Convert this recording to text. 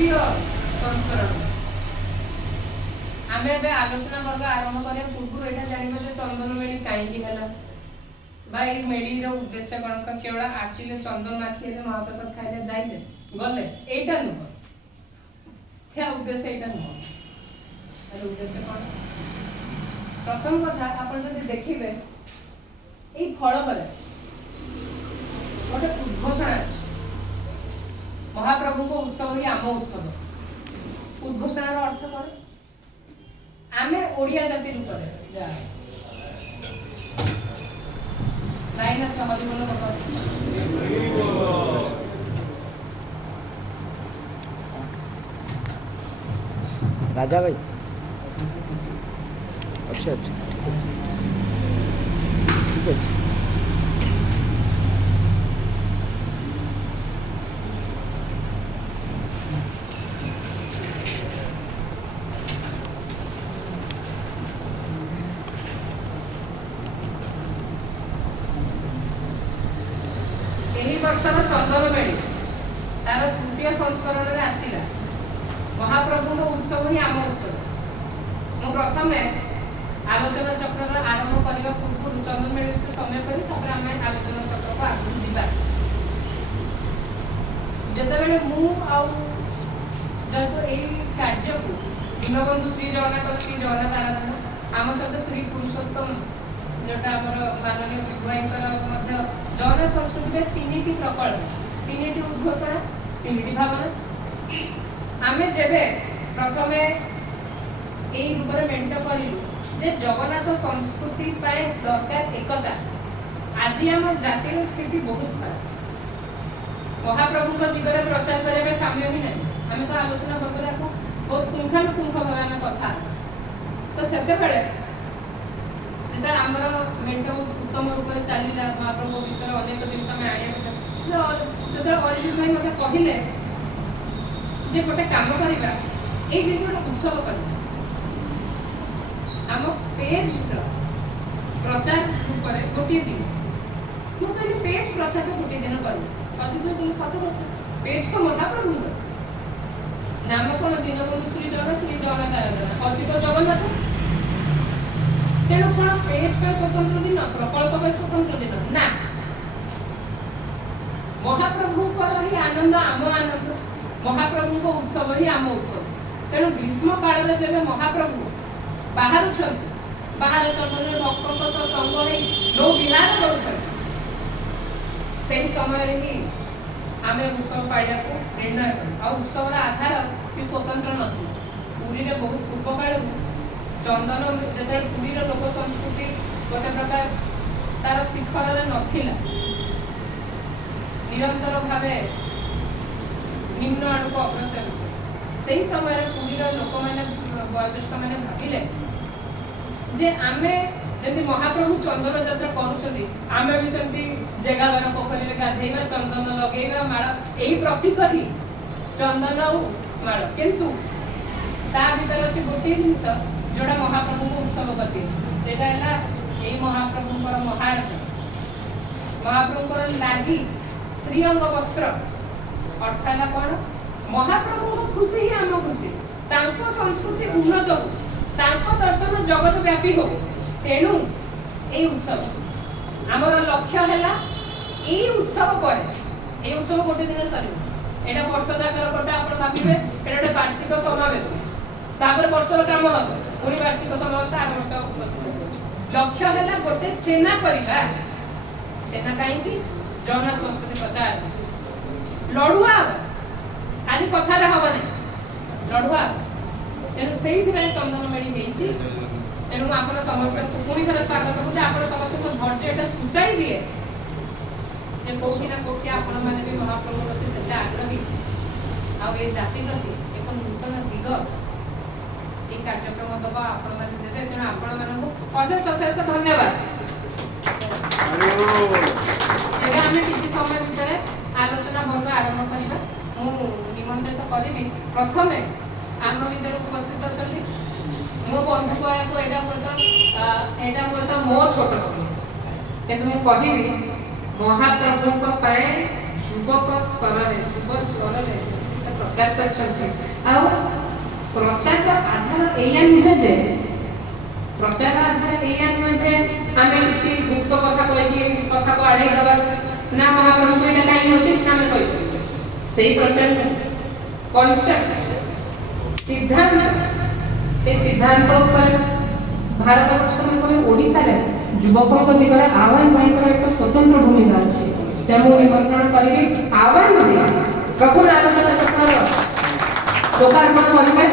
तृतीय संस्करण आमे बे आलोचना वर्ग आरंभ करिया पूर्व एटा जानिबे जे चंदन मेली काईकी हला भाई मेली रो उद्देश्य कोन केवल आसीले चंदन माखिले महाप्रसाद खाइले जाइले गले एटा न क्या उद्देश्य एटा न अरे उद्देश्य कोन प्रथम कथा आपण जदि देखिबे ए फल करे गोटे उद्घोषणा महाप्रभु को उत्सव ही आम उत्सव उद्घोषणार अर्थ कोन आमे ओडिया जाति रूप रे जा लाइन समाधि बोलो बाबा राजा भाई अच्छा अच्छा ठीक है चंदन मेली तार तृतीय संस्करण में आसला महाप्रभु उत्सव ही आम उत्सव मु प्रथम आलोचना चक्र आरंभ करने पूर्व चंदन मेली से समय करी आम आलोचना चक्र को आगे जीवा जिते जेहेतु यही कार्य को दीनबंधु श्री जगन्नाथ आराधना आम सहित श्री पुरुषोत्तम जोटा माननीय विभुआईंकर जगन्नाथ संस्कृति तीन प्रकल्प तीन उद्घोषणा तीन भावना आमे जेबे प्रथमे एई रूप रे मेंट करिलु जे जगन्नाथ संस्कृति पाए दरकार एकता आज आम जातिर स्थिति बहुत खराब महाप्रभु को दिगरे प्रचार करबे साम्य भी नहीं आमे तो आलोचना करबे को बहुत पुंखानुपुंख भावे कथा तो सेते बेले जेता आमर मेंट उत्तम रूप में चलिला महाप्रभु विषय अनेक जिनस में आनिया से अरिजित भाई मत कहले जे गोटे काम करवा ये जिस उत्सव करवा आम पेज प्रचार रूप गोटे दिन मुझे पेज प्रचार गोटे दिन कर अजित भाई तुम सत कथा पेज तो महाप्रभु नाम कौन दीनबंधु श्री जगन्नाथ आराधना अच्छी तो जगन्नाथ तेणु कौन पेज पे स्वतंत्र दिन प्रकल्प पे स्वतंत्र दिन ना महाप्रभु ही आनंद आम आनंद महाप्रभु को उत्सव ही आम उत्सव तेणु ग्रीष्म काल में जब महाप्रभु बाहर बाहर चंदन भक्तों संग नो विहार कर समय ही आम उत्सव पाड़ा को निर्णय कर उत्सव आधार भी स्वतंत्र नथिला पुरी रे बहुत पूर्व काल चंदन जो पुरी लोक संस्कृति गोटे प्रकार तार शिखर नथिला निरंतर भाव निम्न आड़ को अग्रसर से ही समय पुरीर लोक मैंने वयोज्येष्ठ मैंने भाविले जे आमे जमी महाप्रभु चंदन यात्रा करुँच आमे भी सेमती जगावर पोखरी गाधेवा चंदन लगेगा माड़ यही प्रतीक ही चंदन और माड़ किंतु ता भीतर अच्छे गोटे जिनस जोड़ा महाप्रभु को उत्सव करती है यही महाप्रभु महारथ महाप्रभु लगी श्रीअंग वस्त्र अर्थात कौन महाप्रभु को खुशी ही आम खुशी संस्कृति उन्नत हो दर्शन जगत व्यापी हो तेणु ये उत्सव आमर लक्ष्य है ये उत्सव पर ये उत्सव गोटे दिन सर यहाँ वर्ष जाकर गोटे आप भावे गोटे वार्षिक समावेश वर्षर कम हम पुणी वार्षिक समावेश आर वर्ष उपस्थित लक्ष्य है गोटे सेना करवा सेना कहीं जगन्नाथ संस्कृति प्रचार लड़ुआ खाली कथा हम ना लड़ुआ तेणु से चंदन मेली तेणु आप समस्त पुणी थे स्वागत करुचे आप समस्त धैर्य सूचाई दिए कौटी ना कौटी आपण मैंने भी महाप्रभु प्रति से आग्रही आए जाति प्रति एक नूतन दिग ये कार्यक्रम दबा आपण मैंने देते तेणु आपण मानक अशेष अशेष धन्यवाद आम किसी समय भितर आलोचना वर्ग आरंभ करवा मु निमंत्रित करी प्रथम आम भर उपस्थित अच्छा मो बंधु कहया बोलता मो छोट कि कहि महाप्रभु युवक स्तर युव स्तर ପ୍ରଚାର କରିଛନ୍ତି। ଆଉ ପ୍ରଚାର ଆଧାର ଏଇଆ ନୁହେଁ ଯେ ପ୍ରଚାର ଆଧାର ଏଇଆ ନୁହେଁ ଯେ ଆମେ କିଛି ଗୁପ୍ତ କଥା କହିକି କଥାକୁ ଆଡ଼େଇ ଦେବା ନା ମହାପ୍ରଭୁଙ୍କୁ ଏଇଟା କାହିଁକି ହେଉଛି ନା ଆମେ କହିପାରିବୁ। ସେଇ ପ୍ରଚାର କନସେପ୍ଟ ସିଦ୍ଧାନ୍ତ ସେ ସିଦ୍ଧାନ୍ତ ଉପରେ ଭାରତବର୍ଷରେ ଓଡ଼ିଶାରେ ଯୁବକଙ୍କ ଦିଗରେ ଆହ୍ୱାନ ଭାଇଙ୍କର ଏକ ସ୍ୱତନ୍ତ୍ର ଭୂମିକା ଅଛି। ତେଣୁ ମୁଁ ନିମନ୍ତ୍ରଣ କରିବି ଆହ୍ୱାନ ଭାଇ ପ୍ରଥମେ ଆଲୋଚନା ଚକ୍ରର ଲୋକାର୍ପଣ କରିବେ।